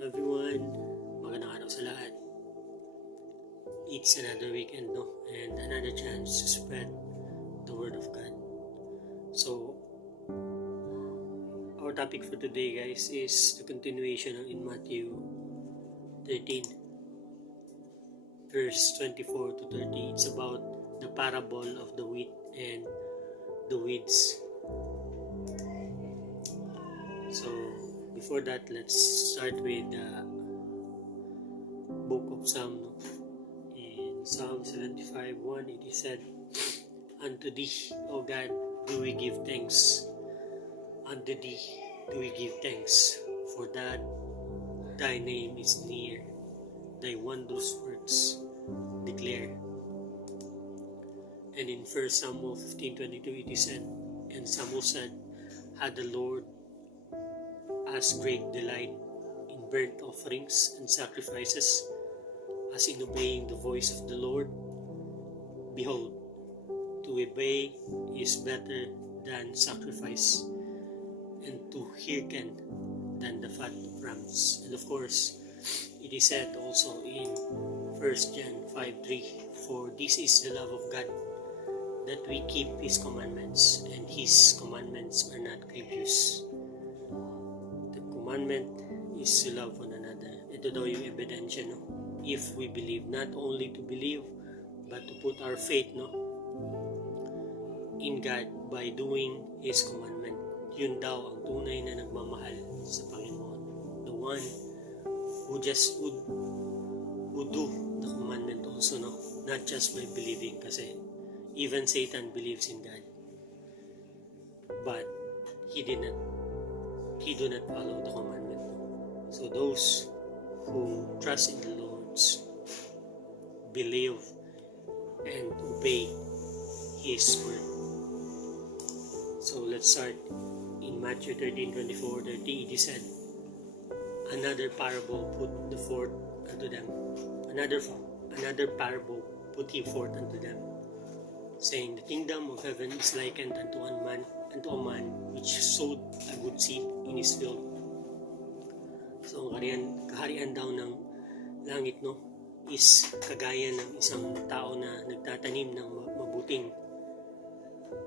everyone. Magandang araw sa lahat. It's another weekend, no? And another chance to spread the word of God. So, our topic for today, guys, is the continuation in Matthew 13, verse 24 to 30. It's about the parable of the wheat and the weeds. So, before that, let's start with the book of Psalm. No? In Psalm 75:1, it is said, "Unto thee, O God, do we give thanks. Unto thee do we give thanks, for that thy name is near, thy wondrous works declare." And in 1 Samuel 15:22, it is said, "And Samuel said, had the Lord as great delight in burnt offerings and sacrifices as in obeying the voice of the Lord? Behold, to obey is better than sacrifice, and to hearken than the fat of rams." And of course, it is said also in 1 John 5:3, "For this is the love of God, that we keep His commandments, and His commandments are not grievous." Commandment is to love one another. Ito daw yung ebidensya, no? If we believe, not only to believe, but to put our faith, no, in God by doing His commandment. Yun daw ang tunay na nagmamahal sa Panginoon. The one who do the commandment also, no? Not just by believing, kasi even Satan believes in God, but he do not follow the commandment. So those who trust in the Lord's believe and obey His word. So let's start in Matthew 13:24-30. It is said, "Another parable put the forth unto them. Another parable put He forth unto them, saying, The kingdom of heaven is likened unto a man which sowed a good seed in his field." So, kaharian daw ng langit, no, is kagaya ng isang tao na nagtatanim ng mabuting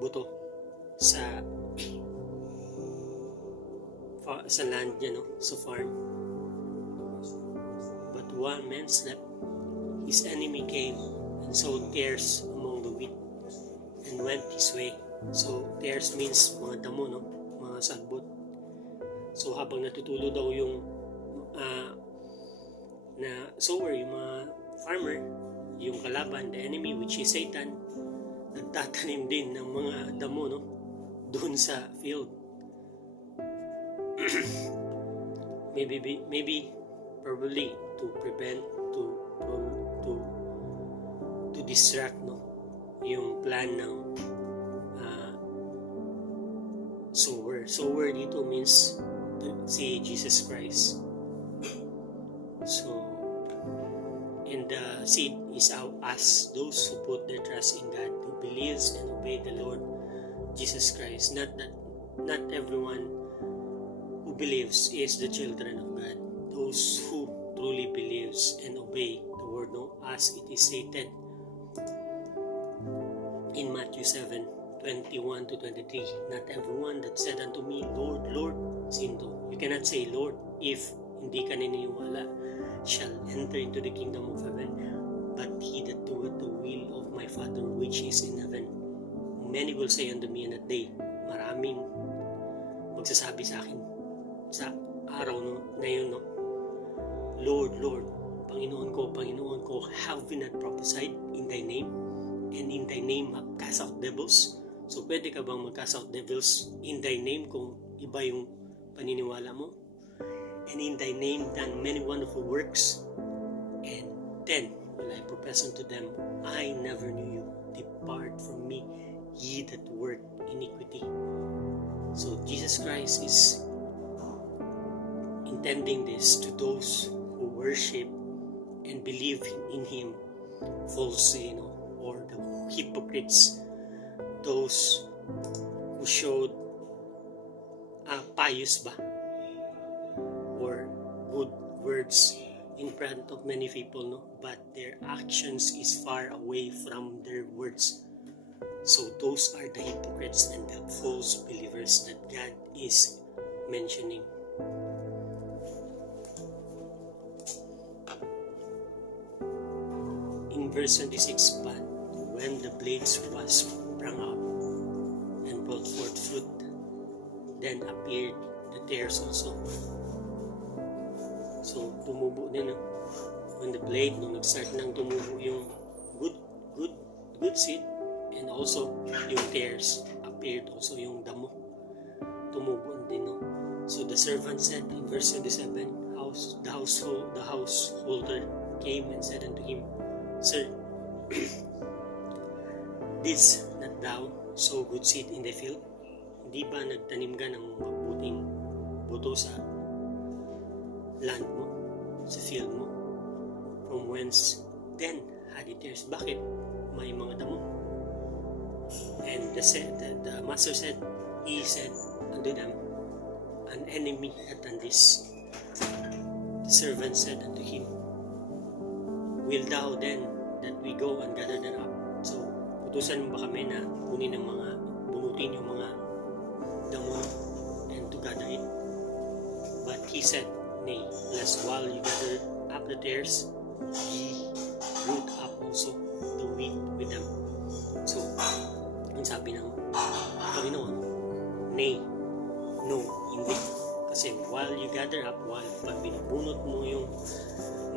buto sa land niya, no, sa farm. But while man slept, his enemy came and sowed tares among the wheat and went his way. So, tares means mga damo, no? Mga sagbot. So, habang natutulo daw yung na sower, yung mga farmer, yung kalaban, the enemy, which is Satan, nagtatanim din ng mga damo, no? Doon sa field. maybe probably to prevent, to distract, no, yung plan ng sower dito means si Jesus Christ. So, and the seed is us, those who put their trust in God, who believes and obey the Lord Jesus Christ. Not everyone who believes is the children of God. Those who truly believes and obey the word, no, as it is stated in Matthew 7:21-23. "Not everyone that said unto me, Lord, Lord," sinto. You cannot say Lord if hindi ka naniniwala, "shall enter into the kingdom of heaven, but he that doeth the will of my Father which is in heaven. Many will say unto me in that day," maraming magsasabi sa akin sa araw na yun, no, "Lord, Lord, Panginoon ko, have we not prophesied in thy name? And in thy name have cast out devils?" So, pwede ka bang mag-cast out devils in thy name kung iba yung paniniwala mo? "And in thy name done many wonderful works. And then will I profess unto them, I never knew you. Depart from me, ye that work iniquity." So, Jesus Christ is intending this to those who worship and believe in Him falsely, you know, or the hypocrites, those who showed pious ba or words in front of many people, no? But their actions is far away from their words. So those are the hypocrites and the false believers that God is mentioning. In verse 26, but when the blades was sprung up and brought forth fruit, then appeared the tares also. So tumubo din, no? When the blade, nung nag-start nang tumubo yung good seed, and also yung tares, appeared also yung damo. Tumubo din, no? So the servant said in verse 27, the householder came and said unto him, Sir, didst not thou sow good seed in the field? Hindi ba nagtanim ka ng mabuting buto sa land mo, sa field mo? From whence then had it tares? Bakit may mga damo? And the master said, he said unto them, an enemy hath done this. The servant said unto him, will thou then that we go and gather them up? So, utusan mo ba kami na bunutin yung mga damo and to gather it? But he said, nay, lest while you gather up the tares, ye root up also the wheat with them. So, ang sabi ng Panginoon, nay, no, hindi. Kasi while you gather up, pag binubunot mo yung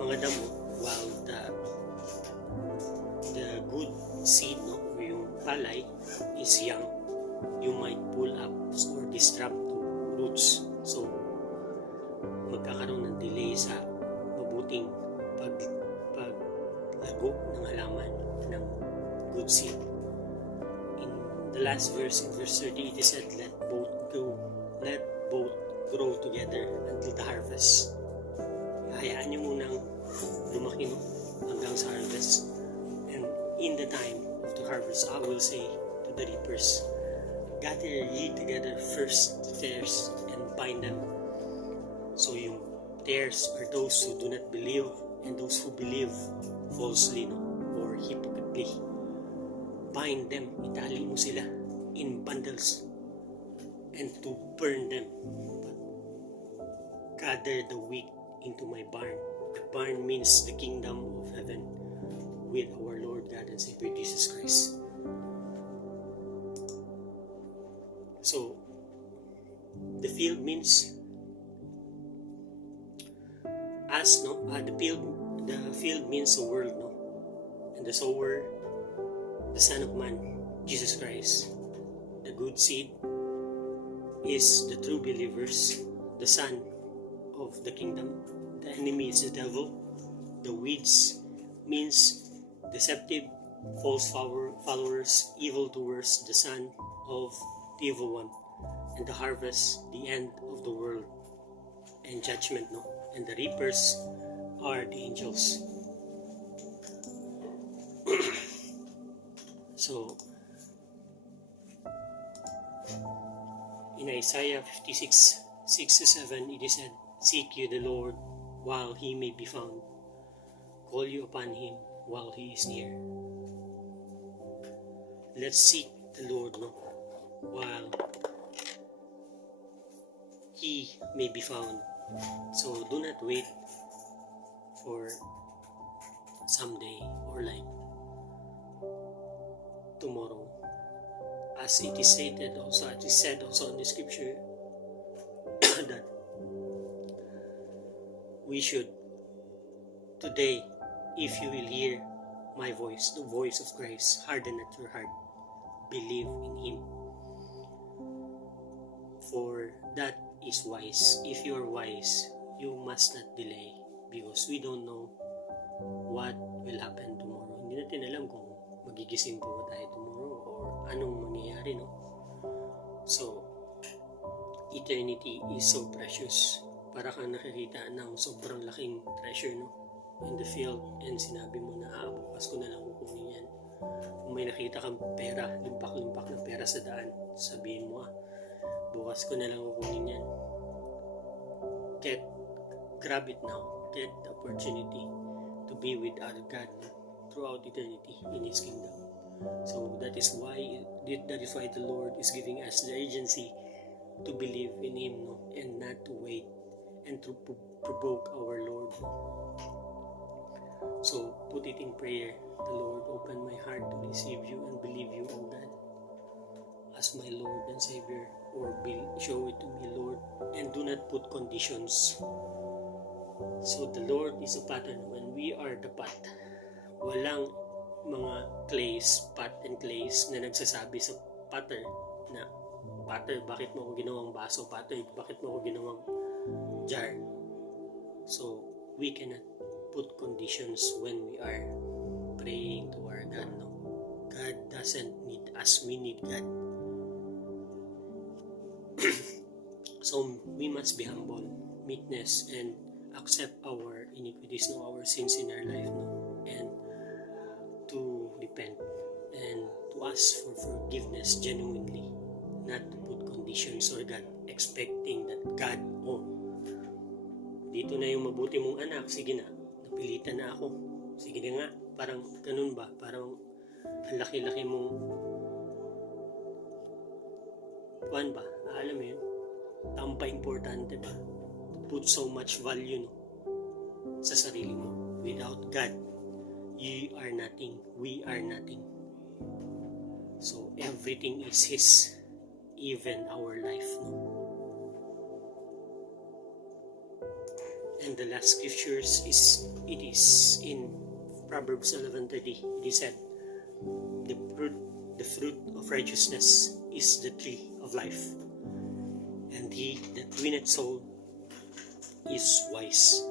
mga damo, while the good seed, no, o yung palay is young, you might pull up or disrupt to roots. So, magkakaroon ng delay sa mabuting paglago ng halaman ng good seed. In the last verse, in verse 30, it is said, let both grow together until the harvest. Hayaan niyo munang lumaki, no, hanggang sa harvest. And in the time of the harvest, I will say to the reapers, gather ye together first the tares and bind them. So yung tares are those who do not believe, and those who believe falsely, no, or hypocritically. Bind them, itali mo sila in bundles, and to burn them. Gather the wheat into my barn. The barn means the kingdom of heaven with our Lord God and Savior Jesus Christ. So, the field means us, no? The field means the world, no? And the sower, the Son of Man, Jesus Christ. The good seed is the true believers, the Son of the kingdom. The enemy is the devil. The weeds means deceptive, false followers, evildoers, the son of the evil one. And the harvest, the end of the world and judgment, no? And the reapers are the angels. So, in Isaiah 56, 6-7, it is said, seek ye the Lord while he may be found. Call you upon him while he is near. Let's seek the Lord, no, while he may be found. So do not wait for someday or like tomorrow. As it is stated also, it is said also in the scripture that we should today, if you will hear my voice, the voice of Christ, harden not your heart, believe in him. For that is wise. If you are wise, you must not delay, because we don't know what will happen tomorrow. Hindi natin alam kung magigising po tayo tomorrow or anong mangyayari, no? So, eternity is so precious. Para kang nakikita ng sobrang laking treasure, no, in the field, and sinabi mo na, bukas ko na lang kukunin yan. Kung may nakita kang pera, limpak-limpak na pera sa daan, sabihin mo, bukas ko na lang kukunin yan. grab it now. Get the opportunity to be with our God throughout eternity in His kingdom. So that is why the Lord is giving us the urgency to believe in Him, no? And not to wait and to provoke our Lord. So put it in prayer. The Lord, open my heart to receive you and believe you, O God, as my Lord and Savior, or show it to me, Lord, and do not put conditions. So the Lord is a pattern when we are the pot. Walang mga pot and clays na nagsasabi sa potter na, Potter, bakit mo ako ginawang baso? Potter, bakit mo ako ginawang jar? So we cannot put conditions when we are praying to our God. No? God doesn't need us, we need God. So we must be humble, meekness, and accept our iniquities, no, our sins in our life, no, and to repent and to ask for forgiveness genuinely, not to put conditions or God expecting that God, dito na yung mabuti mong anak, sige na, napilitan na ako, sige na nga, parang ganun ba, parang ang laki-laki mong kuan ba, alam mo yun, tampa importante ba, to put so much value, no, sa sarili mo. Without God, you are nothing, we are nothing. So everything is His, even our life, no. And the last scriptures is in Proverbs 11:30. It is said, the fruit of righteousness is the tree of life, and he that winneth soul is wise.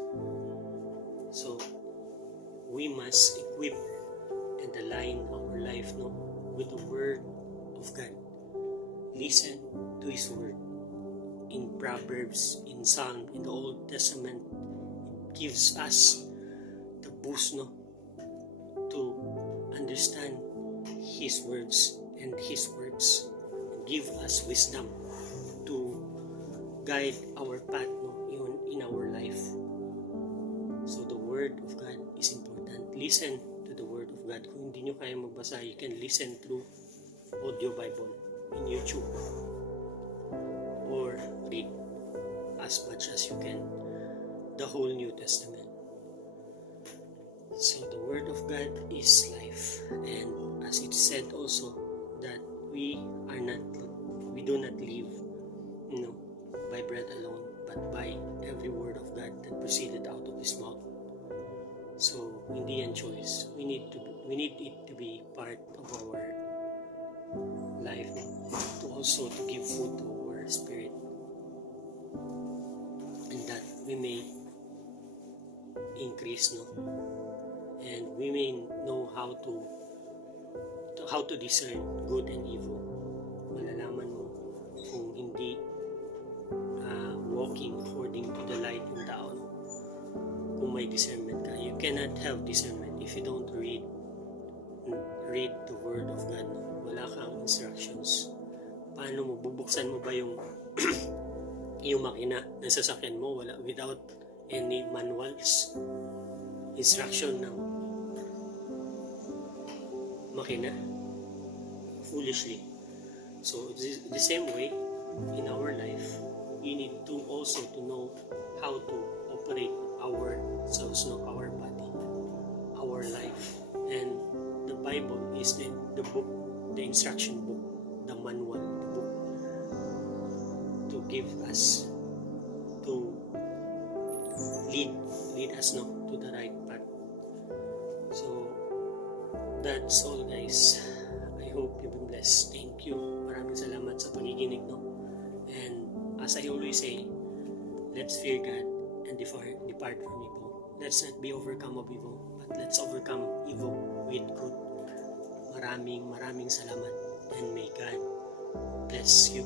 So we must equip and align our life, no, with the Word of God. Listen to His Word. In Proverbs, in Psalm, in the Old Testament, it gives us the boost, no, to understand His words and His works, and give us wisdom to guide our path, no, in our life. So the Word of God is important. Listen to the Word of God. Kung hindi nyo kaya magbasa, you can listen through audio Bible in YouTube, or read as much as you can the whole New Testament. So the Word of God is life, and as it said also that we do not live, by bread alone, but by every word of God that proceeded out of His mouth. So hindi yan choice. We need it to be part of our life, to also to give food to our spirit, and that we may increase, no, and we may know how to discern good and evil. Malalaman mo kung hindi walking according to the light ng tao, no? Kung may discernment ka. You cannot have discernment if you don't read the Word of God, no? Wala kang instructions. Paano mo, bubuksan mo ba yung yung makina ng sasakyan mo without any manuals, instruction ng makina? Foolishly. So the same way in our life, we need to also to know how to operate ourselves, our body, our life. And the Bible is the book, the instruction book, the manual, the book to give us, to lead us, no, to the right path. So that's all, guys. I hope you've been blessed. Thank you. Maraming salamat sa pakikinig, no. And as I always say, let's fear God and depart from evil. Let's not be overcome of evil, but let's overcome evil with good. Maraming salamat, and may God bless you.